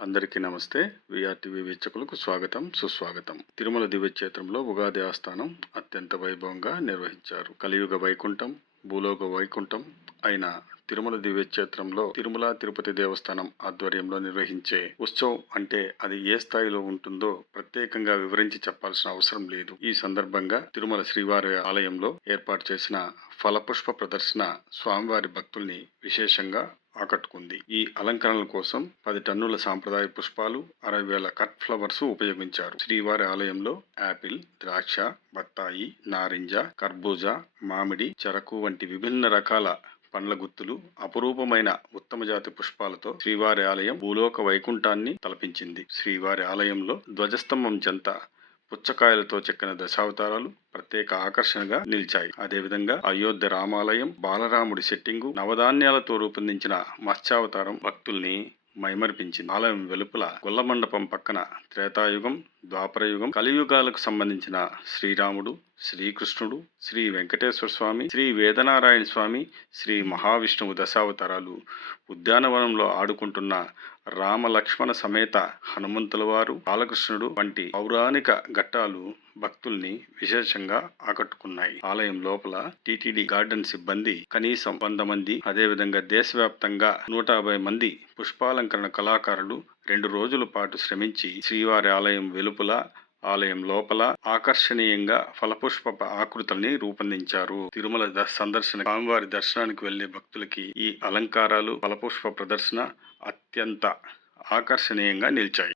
అందరికీ నమస్తే. విఆర్టీవీ వీక్షకులకు స్వాగతం సుస్వాగతం. తిరుమల దివ్యక్షేత్రంలో ఉగాది ఆస్థానం అత్యంత వైభవంగా నిర్వహించారు. కలియుగ వైకుంఠం భూలోక వైకుంఠం అయిన తిరుమల దివ్యక్షేత్రంలో తిరుమల తిరుపతి దేవస్థానం ఆధ్వర్యంలో నిర్వహించే ఉత్సవం అంటే అది ఏ స్థాయిలో ఉంటుందో ప్రత్యేకంగా వివరించి చెప్పాల్సిన అవసరం లేదు. ఈ సందర్భంగా తిరుమల శ్రీవారి ఆలయంలో ఏర్పాటు చేసిన ఫలపుష్ప ప్రదర్శన స్వామివారి భక్తుల్ని విశేషంగా ఆకట్టుకుంది. ఈ అలంకరణల కోసం పది టన్నుల సాంప్రదాయ పుష్పాలు అరవై వేల కట్ ఫ్లవర్స్ ఉపయోగించారు. శ్రీవారి ఆలయంలో యాపిల్ ద్రాక్ష బత్తాయి నారింజ కర్బూజా మామిడి చెరకు వంటి విభిన్న రకాల పండ్ల గుత్తులు అపురూపమైన ఉత్తమ జాతి పుష్పాలతో శ్రీవారి ఆలయం భూలోక వైకుంఠాన్ని తలపించింది. శ్రీవారి ఆలయంలో ధ్వజస్తంభం చెంత పుచ్చకాయలతో చెక్కిన దశావతారాలు ప్రత్యేక ఆకర్షణగా నిలిచాయి. అదేవిధంగా అయోధ్య రామాలయం బాలరాముడి సెట్టింగు నవధాన్యాలతో రూపొందించిన మత్స్యావతారం భక్తుల్ని మైమర్పించింది. ఆలయం వెలుపల గుల్ల మండపం పక్కన త్రేతాయుగం ద్వాపరయుగం కలియుగాలకు సంబంధించిన శ్రీరాముడు శ్రీకృష్ణుడు శ్రీ వెంకటేశ్వర స్వామి శ్రీ వేదనారాయణ స్వామి శ్రీ మహావిష్ణువు దశావతారాలు ఉద్యానవనంలో ఆడుకుంటున్న రామలక్ష్మణ సమేత హనుమంతుల వారు బాలకృష్ణుడు వంటి పౌరాణిక ఘట్టాలు భక్తుల్ని విశేషంగా ఆకట్టుకున్నాయి. ఆలయం లోపల టీటీడీ గార్డెన్ సిబ్బంది కనీసం వంద మంది అదేవిధంగా దేశవ్యాప్తంగా నూట యాభై మంది పుష్పాలంకరణ కళాకారులు రెండు రోజుల పాటు శ్రమించి శ్రీవారి ఆలయం వెలుపల ఆలయం లోపల ఆకర్షణీయంగా ఫలపుష్ప ఆకృతుల్ని రూపొందించారు. తిరుమల సందర్శన స్వామివారి దర్శనానికి వెళ్ళే భక్తులకి ఈ అలంకారాలు ఫలపుష్ప ప్రదర్శన అత్యంత ఆకర్షణీయంగా నిలిచాయి.